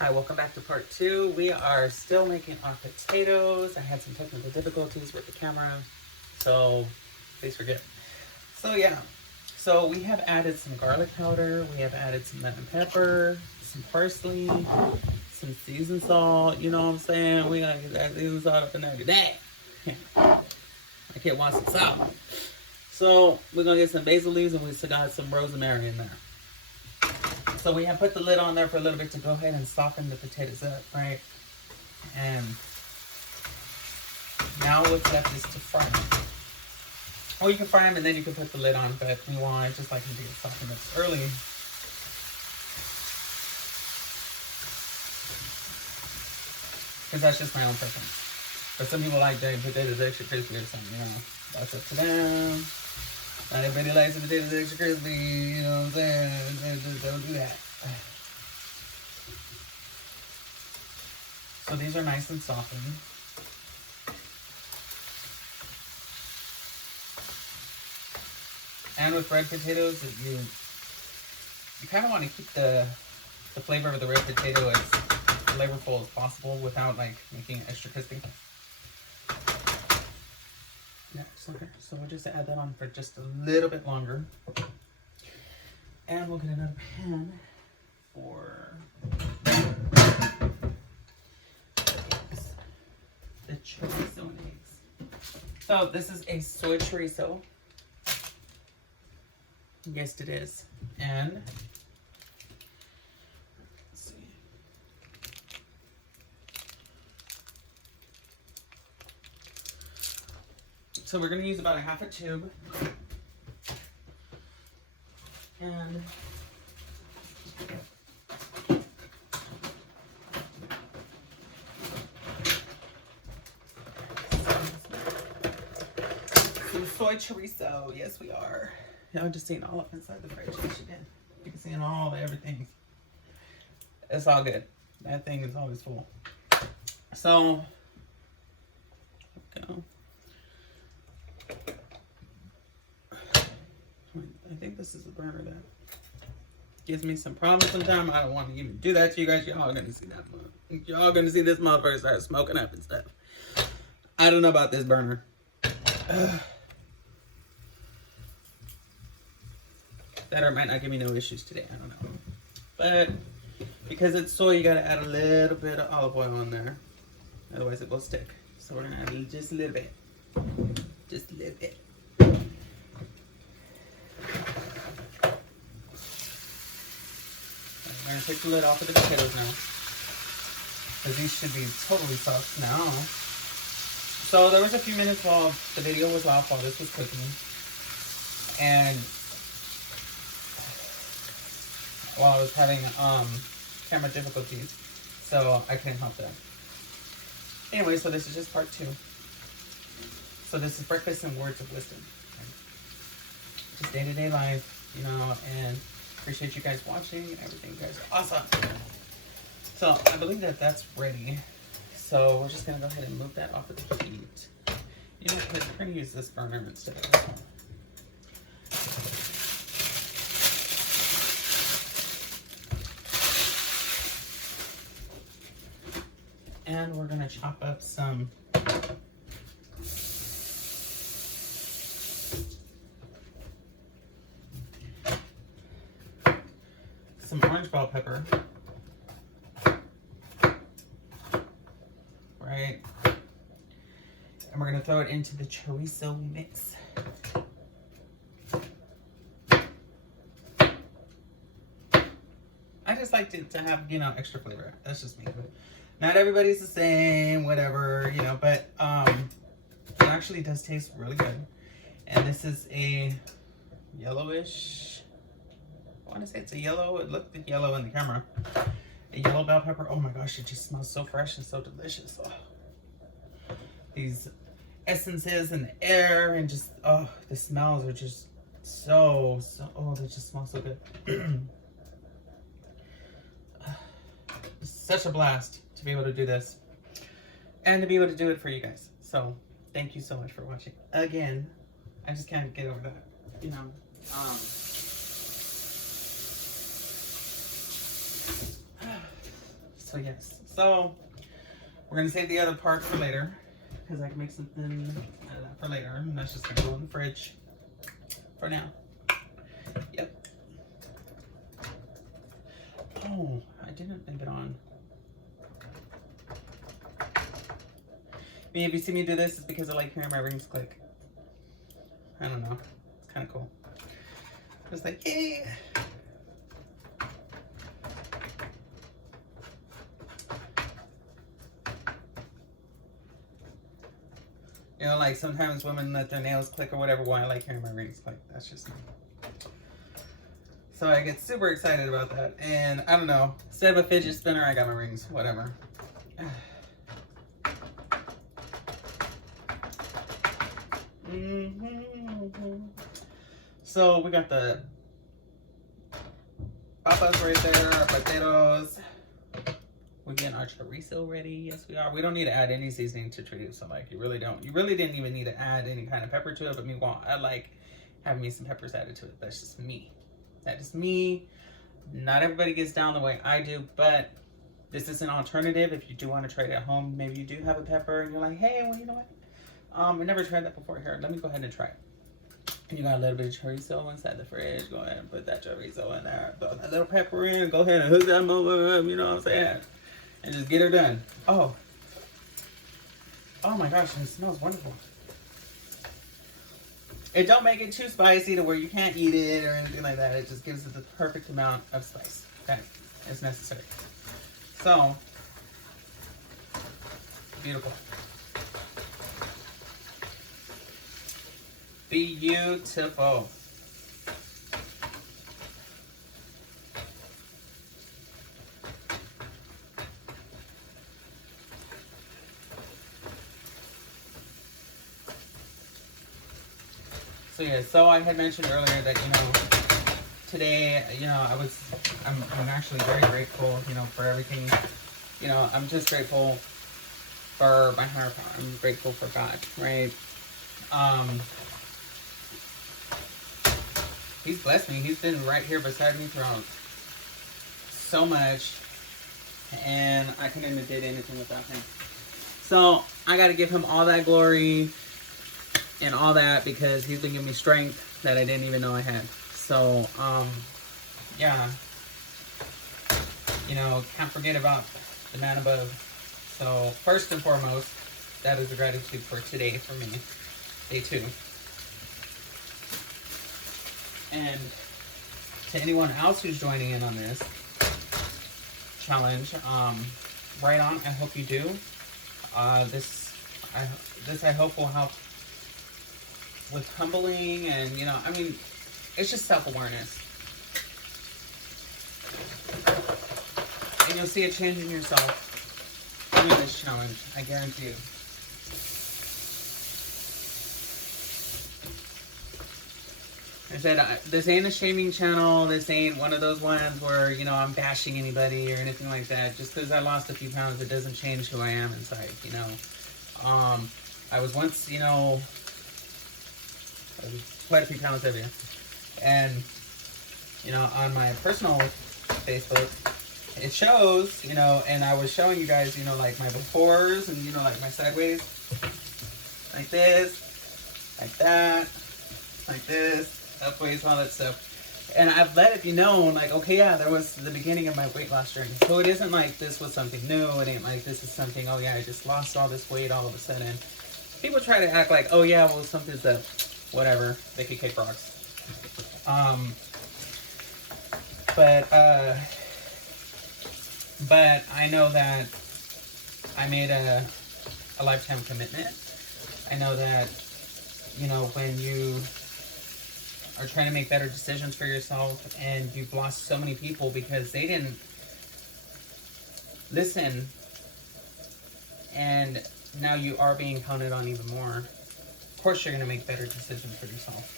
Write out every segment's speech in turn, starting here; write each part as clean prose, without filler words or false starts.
Hi, welcome back to part two. We are still making our potatoes. I had some technical difficulties with the camera, so please forgive. So yeah, so we have added some garlic powder. We have added some lemon pepper, some parsley, some seasoned salt. You know what I'm saying? We gotta get that seasoned salt up in there today. My kid wants some salt. So we're gonna get some basil leaves and we still got some rosemary in there. So we have put the lid on there for a little bit to go ahead and soften the potatoes up, right? And now what's left is to fry them. Or you can fry them and then you can put the lid on, but I just like them to get softened up early. Because that's just my own preference. But some people like their potatoes extra crispy or something, you know. That's up to them. Not everybody likes the potatoes extra crispy, you know what I'm saying? Just don't do that. So these are nice and softened. And with red potatoes, you kind of want to keep the flavor of the red potato as flavorful as possible without like making it extra crispy. Yeah, okay. So we'll just add that on for just a little bit longer. And we'll get another pan for the chorizo and eggs. So this is a soy chorizo. Yes, it is. And let's see. So we're going to use about a half a tube. And some soy chorizo. Yes, we are. Y'all just seen all up inside the fridge. Yes, you did. You can see all everything. It's all good. That thing is always full. So, go. I think this is the burner that gives me some problems sometimes. I don't want to even do that to you guys. Y'all gonna see that. Y'all gonna see this motherfucker start smoking up and stuff. I don't know about this burner. That or might not give me no issues today. I don't know. But because it's soy, you gotta add a little bit of olive oil on there. Otherwise it will stick. So we're gonna add just a little bit. Just a little bit. We're gonna take the lid off of the potatoes now. Because these should be totally soft now. So there was a few minutes while the video was off while this was cooking. And while I was having camera difficulties, so I couldn't help that. Anyway, so this is just part two. So this is breakfast and words of wisdom. Just day-to-day life, you know, and appreciate you guys watching and everything. You guys are awesome. So I believe that that's ready. So we're just gonna go ahead and move that off of the heat. You know, because we're gonna use this burner instead of this one. And we're gonna chop up some orange bell pepper, right? And we're gonna throw it into the chorizo mix. I just like to have, you know, extra flavor. That's just me. Not everybody's the same, whatever, you know, but it actually does taste really good. And this is a yellowish, I want to say it's a yellow, it looked yellow in the camera. A yellow bell pepper. Oh my gosh, it just smells so fresh and so delicious. Oh. These essences in the air and just, oh, the smells are just so, oh, they just smell so good. It's such a blast to be able to do this and to be able to do it for you guys. So thank you so much for watching again. I just can't get over that, you know. So yes, so we're gonna save the other part for later because I can make something out of that for later, and that's just gonna go in the fridge for now. Yep. Oh, I didn't leave it on. If you see me do this, it's because I like hearing my rings click. I don't know. It's kind of cool. Just like, yay! You know, like sometimes women let their nails click or whatever. Well, I like hearing my rings click. That's just me. So I get super excited about that. And I don't know. Instead of a fidget spinner, I got my rings. Whatever. So we got the papas right there, our potatoes. We're getting our chorizo ready. Yes, we are. We don't need to add any seasoning to chorizo. Like, you really don't. You really didn't even need to add any kind of pepper to it. But meanwhile, I like having me some peppers added to it. That's just me. That is me. Not everybody gets down the way I do, but this is an alternative. If you do want to try it at home, maybe you do have a pepper and you're like, hey, well, you know what? I never tried that before. Here, let me go ahead and try it. And you got a little bit of chorizo inside the fridge. Go ahead and put that chorizo in there. Throw that little pepper in. Go ahead and hook that mother up. You know what I'm saying? And just get her done. Oh. Oh my gosh, it smells wonderful. It don't make it too spicy to where you can't eat it or anything like that. It just gives it the perfect amount of spice that is necessary. So, beautiful. Beautiful. So yeah, so I had mentioned earlier that, you know, today, you know, I'm actually very grateful, you know, for everything. You know, I'm just grateful for my higher power. I'm grateful for God, right? He's blessed me. He's been right here beside me throughout so much, and I couldn't have did anything without him. So I got to give him all that glory and all that, because he's been giving me strength that I didn't even know I had. So, yeah, you know, can't forget about the man above. So first and foremost, that is the gratitude for today for me, day 2. And to anyone else who's joining in on this challenge, right on. I hope you do. This I hope will help with humbling, and, you know, I mean, it's just self-awareness. And you'll see a change in yourself doing this challenge, I guarantee you. I said, this ain't a shaming channel. This ain't one of those ones where, you know, I'm bashing anybody or anything like that. Just because I lost a few pounds, it doesn't change who I am inside, you know. I was once, you know, quite a few pounds heavier. And, you know, on my personal Facebook, it shows, you know, and I was showing you guys, you know, like my befores and, you know, like my sideways. Like this, like that, like this. Upways, all that stuff. And I've let it be known, like, okay, yeah, that was the beginning of my weight loss journey. So it isn't like this was something new. It ain't like this is something, oh yeah, I just lost all this weight all of a sudden. People try to act like, oh yeah, well, something's up, whatever, they could kick rocks. But I know that I made a lifetime commitment. I know that, you know, when you are trying to make better decisions for yourself and you've lost so many people because they didn't listen, and now you are being counted on even more, of course you're going to make better decisions for yourself.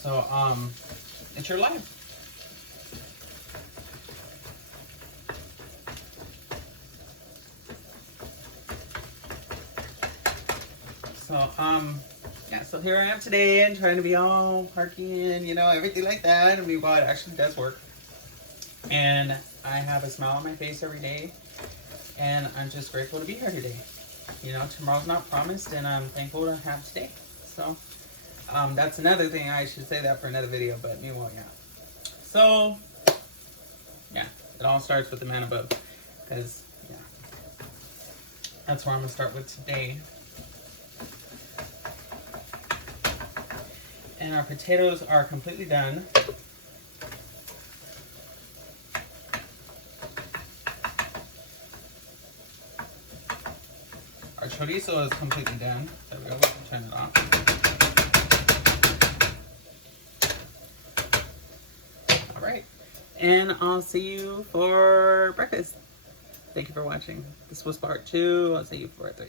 So, it's your life. So, yeah, so here I am today and trying to be all parky and, you know, everything like that. And meanwhile, it actually does work. And I have a smile on my face every day. And I'm just grateful to be here today. You know, tomorrow's not promised, and I'm thankful to have today. So, that's another thing. I should say that for another video, but meanwhile, yeah. So, yeah, it all starts with the man above. Because, yeah, that's where I'm going to start with today. And our potatoes are completely done. Our chorizo is completely done. There we go, we can turn it off. All right, and I'll see you for breakfast. Thank you for watching. This was part 2. I'll see you for part 3.